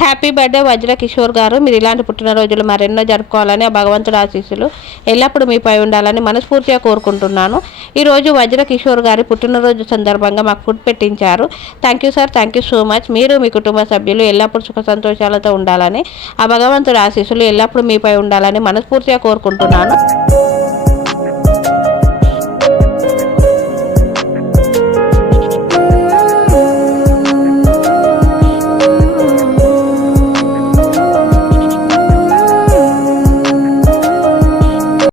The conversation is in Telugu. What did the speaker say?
హ్యాపీ బర్త్డే వజ్ర కిషోర్ గారు. మీరు ఇలాంటి పుట్టినరోజులు మరెన్నో జరుపుకోవాలని ఆ భగవంతుడి ఆశీస్సులు ఎల్లప్పుడూ మీపై ఉండాలని మనస్ఫూర్తిగా కోరుకుంటున్నాను. ఈరోజు వజ్ర కిషోర్ గారి పుట్టినరోజు సందర్భంగా మాకు ఫుడ్ పెట్టించారు. Thank you sir, thank you so much. మీరు మీ కుటుంబ సభ్యులు ఎల్లప్పుడూ సుఖ సంతోషాలతో ఉండాలని ఆ భగవంతుడి ఆశీస్సులు ఎల్లప్పుడూ మీపై ఉండాలని మనస్ఫూర్తిగా కోరుకుంటున్నాను.